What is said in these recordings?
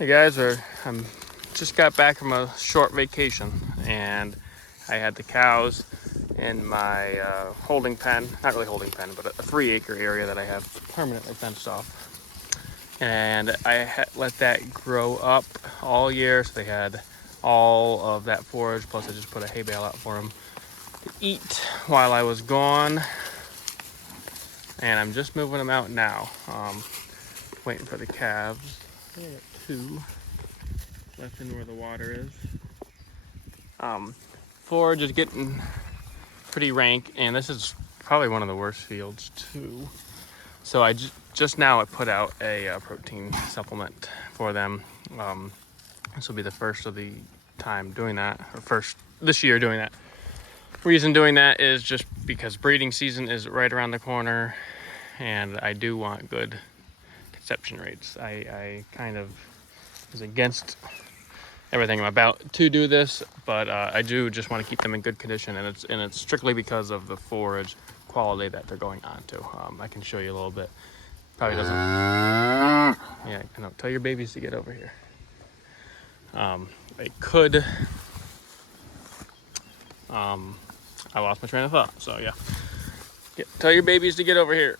Hey guys, I'm just got back from a short vacation, and I had the cows in my holding pen, not really holding pen, but a 3-acre area that I have permanently fenced off. And I let that grow up all year, so they had all of that forage, plus I just put a hay bale out for them to eat while I was gone. And I'm just moving them out now, waiting for the calves. I got 2 left in where the water is. Forage is getting pretty rank, and this is probably one of the worst fields too. So I just now I put out a protein supplement for them. This will be the first of the time doing that, or first this year doing that. Reason doing that is just because breeding season is right around the corner, and I do want good conception rates. I kind of was against everything I'm about to do this, but I do just want to keep them in good condition, and it's strictly because of the forage quality that they're going on to. I can show you a little bit. Probably doesn't. Yeah, I know. Tell your babies to get over here. I could. I lost my train of thought. So yeah, tell your babies to get over here.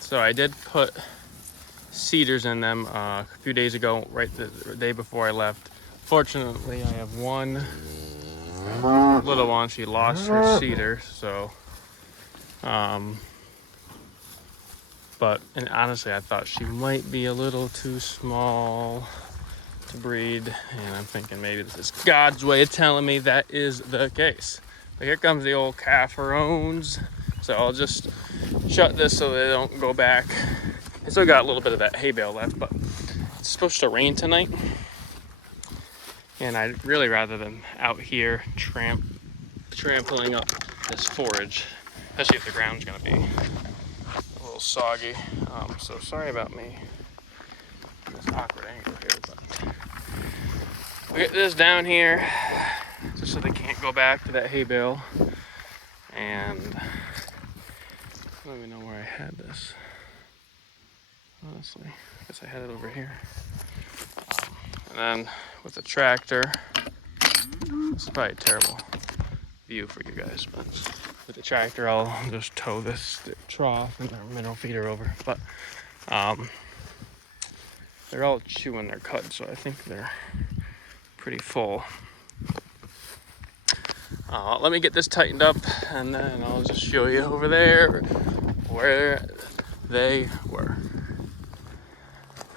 So I did put cedars in them a few days ago, right the day before I left. Fortunately, I have one little one. She lost her cedar, so and honestly I thought she might be a little too small to breed, and I'm thinking maybe this is God's way of telling me that is the case. But here comes the old calf-a-rones, so I'll just shut this so they don't go back. I still got a little bit of that hay bale left, but it's supposed to rain tonight, and I'd really rather them out here trampling up this forage, especially if the ground's gonna be a little soggy. So sorry about me in this awkward angle here, but we'll get this down here just so they can't go back to that hay bale. And I don't even know where I had this. Honestly, I guess I had it over here. And then with the tractor, this is probably a terrible view for you guys, but with the tractor I'll just tow this trough and their mineral feeder over. But they're all chewing their cud, so I think they're pretty full. Let me get this tightened up, and then I'll just show you over there where they were.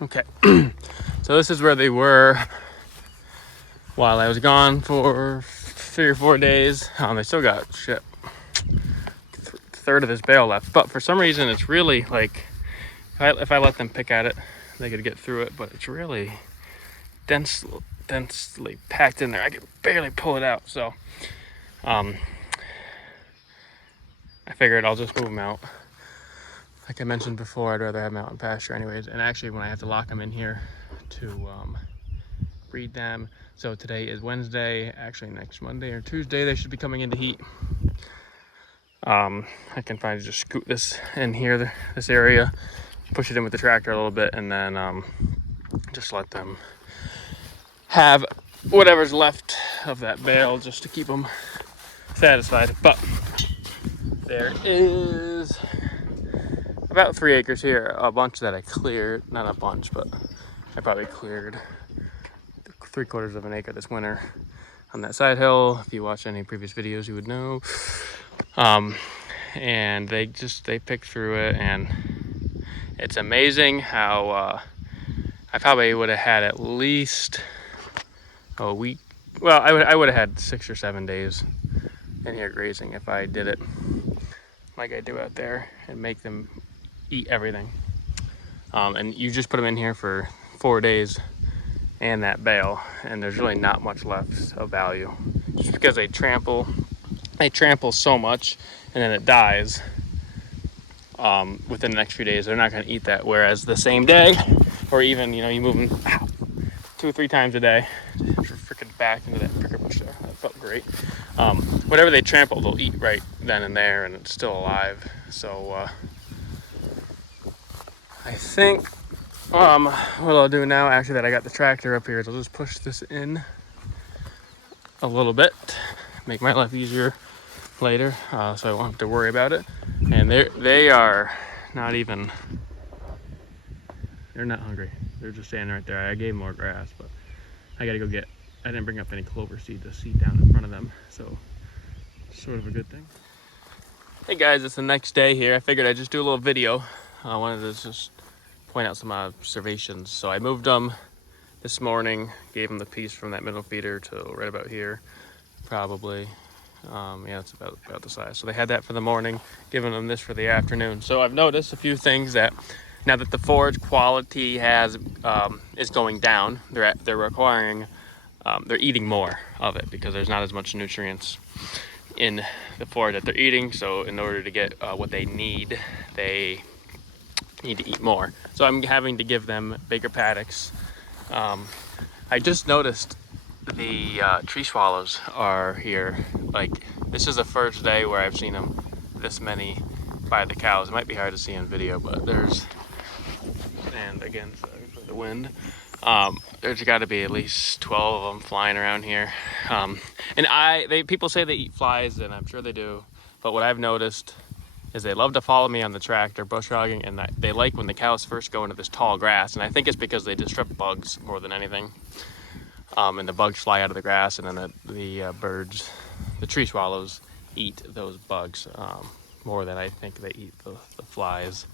Okay, so this is where they were while I was gone for 3 or 4 days. They still got a third of this bale left, but for some reason it's really like, if I let them pick at it, they could get through it, but it's really densely packed in there. I could barely pull it out, so I figured I'll just move them out. Like I mentioned before, I'd rather have them out in pasture anyways. And actually, when I have to lock them in here to breed them. So today is Wednesday. Actually, next Monday or Tuesday, they should be coming into heat. I can finally just scoot this in here, this area, push it in with the tractor a little bit, and then just let them have whatever's left of that bale just to keep them satisfied. But there is about 3 acres here, a bunch that I cleared, not a bunch, but I probably cleared 3/4 of an acre this winter on that side hill. If you watch any previous videos, you would know. And they picked through it, and it's amazing how I probably would have had at least a week. Well, I would have had 6 or 7 days in here grazing if I did it like I do out there and make them eat everything. And you just put them in here for 4 days and that bale, and there's really not much left of value, just because they trample so much and then it dies within the next few days. They're not going to eat that, whereas the same day, or even you move them 2 or 3 times a day. Freaking back into that pricker bush there. That felt great. Whatever they trample, they'll eat right then and there, and it's still alive. So I think What I'll do now, actually, that I got the tractor up here, is I'll just push this in a little bit, make my life easier later, so I won't have to worry about it. And they are not even, they're not hungry. They're just standing right there. I gave them more grass, but I gotta go get, I didn't bring up any clover seed to seed down in front of them, so sort of a good thing. Hey guys, it's the next day here. I figured I'd just do a little video. I wanted to just point out some observations. So I moved them this morning, gave them the piece from that middle feeder to right about here, probably. Yeah, it's about the size. So they had that for the morning, giving them this for the afternoon. So I've noticed a few things that now that the forage quality is going down, they're requiring, they're eating more of it because there's not as much nutrients in the forage that they're eating. So in order to get what they need to eat more. So I'm having to give them bigger paddocks. I just noticed the tree swallows are here. Like, this is the first day where I've seen them this many by the cows. It might be hard to see in video, but there's, and again, sorry for the wind. There's got to be at least 12 of them flying around here. And people say they eat flies, and I'm sure they do. But what I've noticed is they love to follow me on the tractor, bush hogging, and they like when the cows first go into this tall grass. And I think it's because they disrupt bugs more than anything. And the bugs fly out of the grass, and then the birds, the tree swallows, eat those bugs more than I think they eat the flies.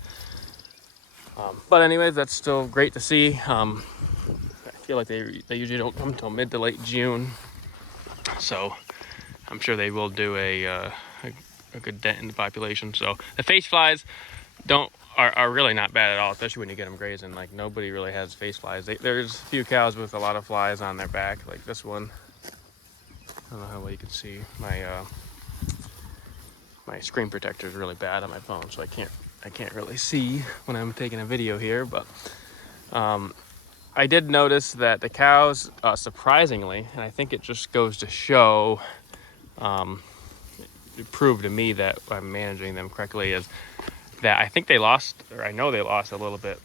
But anyways, that's still great to see. I feel like they usually don't come until mid to late June, so I'm sure they will do a good dent in the population. So the face flies are really not bad at all, especially when you get them grazing. Like, nobody really has face flies. There's a few cows with a lot of flies on their back, like this one. I don't know how well you can see. My screen protector is really bad on my phone, so I can't really see when I'm taking a video here. But I did notice that the cows, surprisingly, and I think it just goes to show, it proved to me that I'm managing them correctly, is that I think they lost, or I know they lost a little bit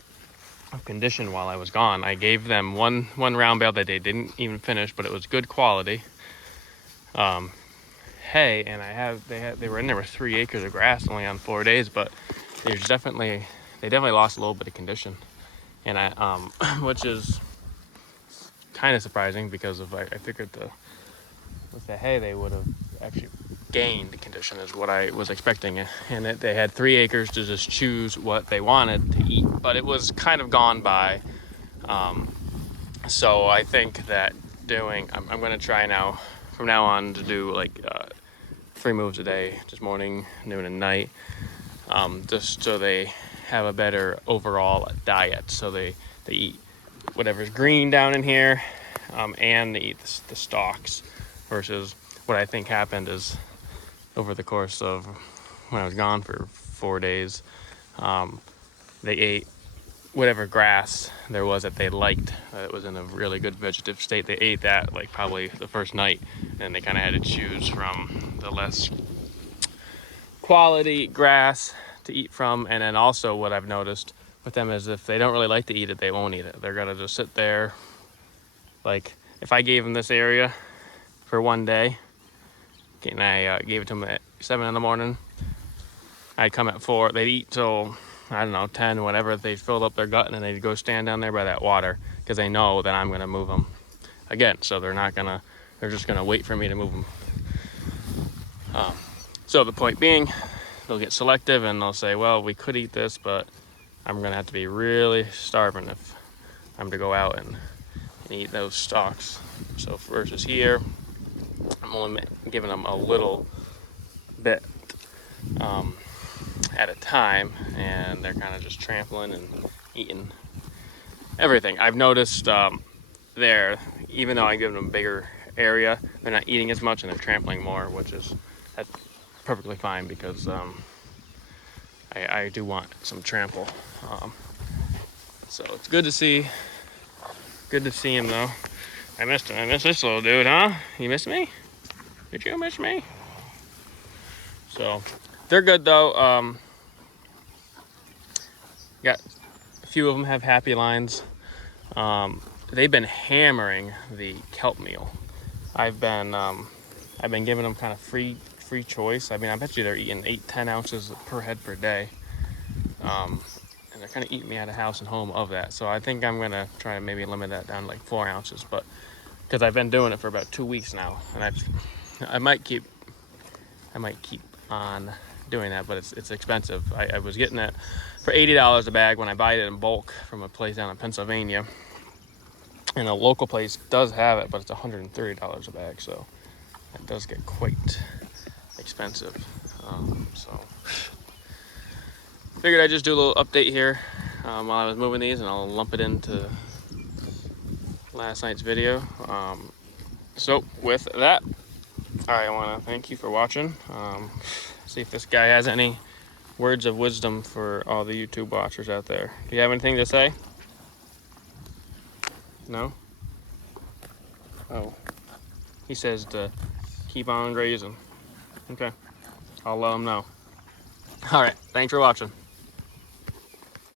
of condition while I was gone. I gave them one round bale that they didn't even finish, but it was good quality hay, and they were in there with 3 acres of grass only on 4 days, but they definitely lost a little bit of condition, and which is kind of surprising because I figured with the hay they would have actually gained condition is what I was expecting, and they had 3 acres to just choose what they wanted to eat, but it was kind of gone by. So I think that I'm going to try now from now on to do like 3 moves a day, just morning, noon, and night, just so they have a better overall diet. So they eat whatever's green down in here, and they eat the stalks, versus what I think happened is over the course of when I was gone for 4 days, they ate whatever grass there was that they liked. It was in a really good vegetative state. They ate that like probably the first night, and they kind of had to choose from the less quality grass to eat from. And then also what I've noticed with them is if they don't really like to eat it, they won't eat it. They're gonna just sit there. Like, if I gave them this area for 1 day, and I gave it to them at 7 in the morning, I'd come at 4, they'd eat till, I don't know, 10, whatever. They filled up their gut, and then they'd go stand down there by that water because they know that I'm gonna move them again. So they're just gonna wait for me to move them. So the point being, they'll get selective and they'll say, well, we could eat this, but I'm gonna have to be really starving if I'm to go out and eat those stalks. So versus here, I'm only giving them a little bit at a time, and they're kind of just trampling and eating everything. I've noticed even though I give them a bigger area, they're not eating as much and they're trampling more, that's perfectly fine because I do want some trample. So it's good to see him though. I missed him. I missed this little dude, huh? You missed me? Did you miss me? So they're good though. Got few of them have happy lines. They've been hammering the kelp meal. I've been giving them kind of free choice. I mean, I bet you they're eating 8-10 ounces per head per day. And they're kind of eating me out of house and home of that. So I think I'm gonna try to maybe limit that down to like 4 ounces, but because I've been doing it for about 2 weeks now, and I might keep on doing that, but it's expensive. I was getting it for $80 a bag when I buy it in bulk from a place down in Pennsylvania, and a local place does have it, but it's $130 a bag, so it does get quite expensive. So figured I'd just do a little update here while I was moving these, and I'll lump it into last night's video. So with that, I want to thank you for watching. See if this guy has any words of wisdom for all the YouTube watchers out there. Do you have anything to say? No? Oh. He says to keep on grazing. Okay. I'll let him know. All right. Thanks for watching.